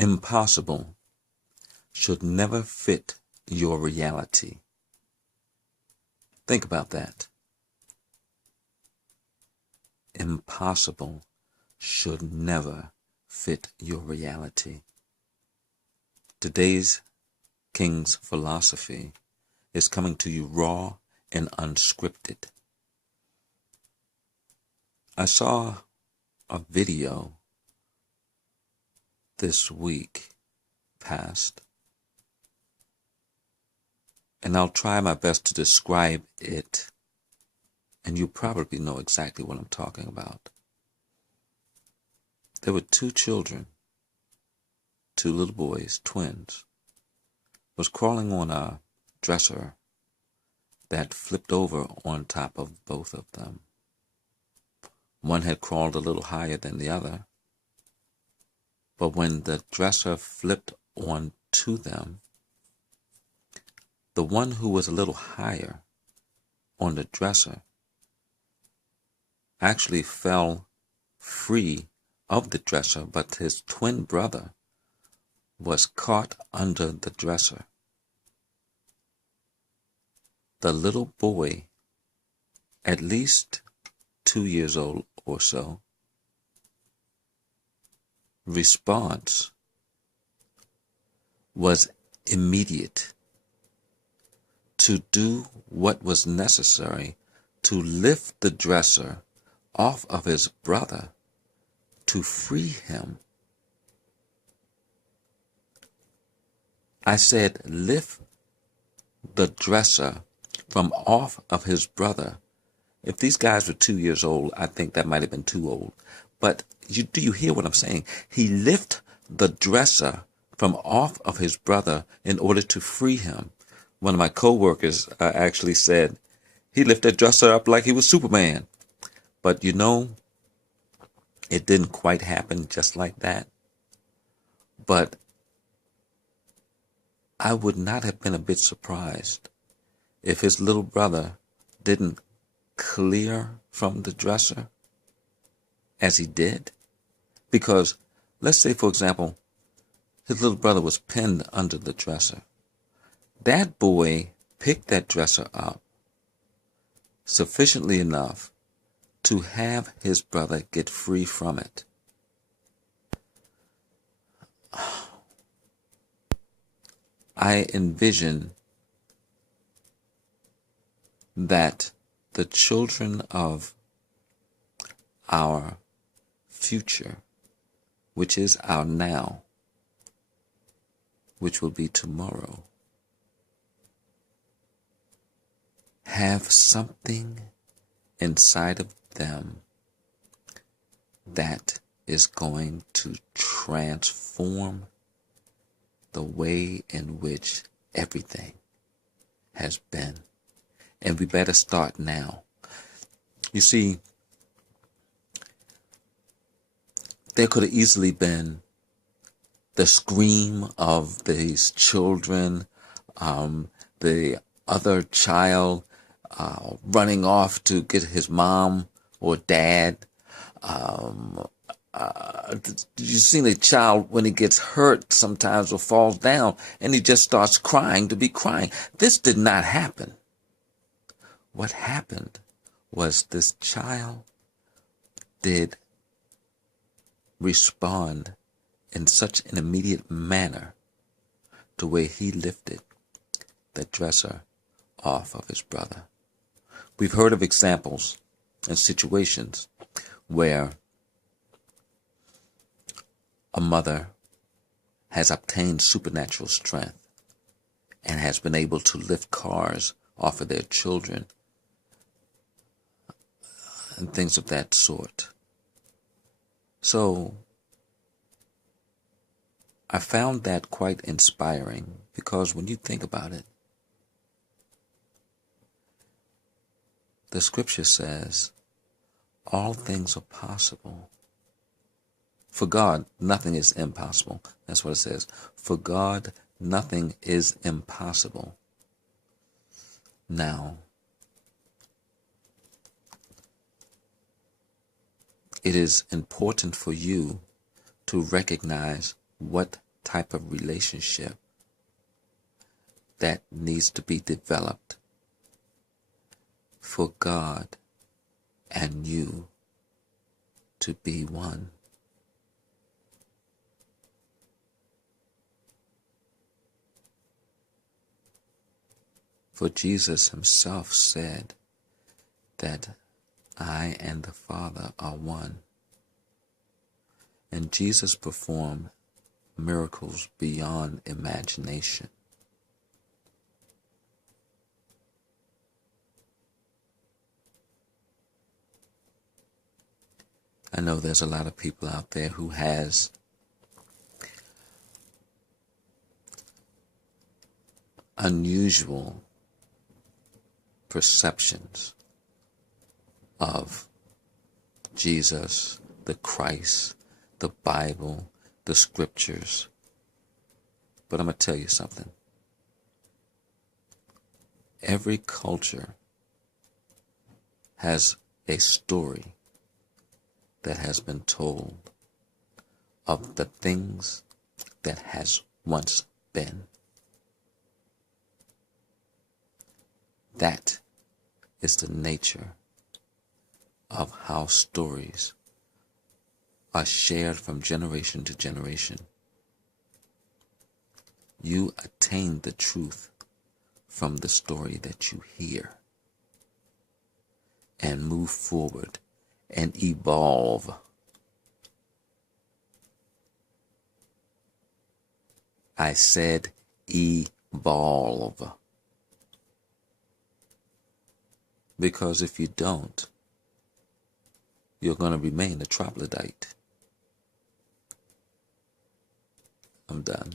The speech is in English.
Impossible should never fit your reality. Think about that. Impossible should never fit your reality. Today's King's philosophy is coming to you raw and unscripted. I saw a video this week past, and I'll try my best to describe it, and you probably know exactly what I'm talking about. There were two children, two little boys, twins, was crawling on a dresser that flipped over on top of both of them. One had crawled a little higher than the other, but when the dresser flipped on to them, the one who was a little higher on the dresser actually fell free of the dresser, but his twin brother was caught under the dresser. The little boy, at least 2 years old or so, response was immediate to do what was necessary to lift the dresser off of his brother to free him. I said, lift the dresser from off of his brother. If these guys were 2 years old, I think that might have been too old. But do you hear what I'm saying? He lifted the dresser from off of his brother in order to free him. One of my co-workers actually said he lifted the dresser up like he was Superman. But you know, it didn't quite happen just like that. But I would not have been a bit surprised if his little brother didn't clear from the dresser as he did. Because let's say, for example, his little brother was pinned under the dresser. That boy picked that dresser up sufficiently enough to have his brother get free from it. I envision that the children of our future, which is our now, which will be tomorrow, have something inside of them that is going to transform the way in which everything has been. And we better start now. You see, there could have easily been the scream of these children, the other child running off to get his mom or dad. You've seen a child when he gets hurt sometimes or falls down and he just starts crying to be crying. This did not happen. What happened was this child did respond in such an immediate manner to where he lifted the dresser off of his brother. We've heard of examples and situations where a mother has obtained supernatural strength and has been able to lift cars off of their children and things of that sort. So I found that quite inspiring, because when you think about it, the scripture says all things are possible. For God, nothing is impossible. That's what it says. For God, nothing is impossible. Now, it is important for you to recognize what type of relationship that needs to be developed for God and you to be one. For Jesus himself said that I and the Father are one. And Jesus performed miracles beyond imagination. I know there's a lot of people out there who has unusual perceptions of Jesus, the Christ, the Bible, the scriptures. But I'm going to tell you something. Every culture has a story that has been told of the things that has once been. That is the nature of how stories are shared from generation to generation. You attain the truth from the story that you hear and move forward and evolve. I said evolve. Because if you don't, you're going to remain a troglodyte. I'm done.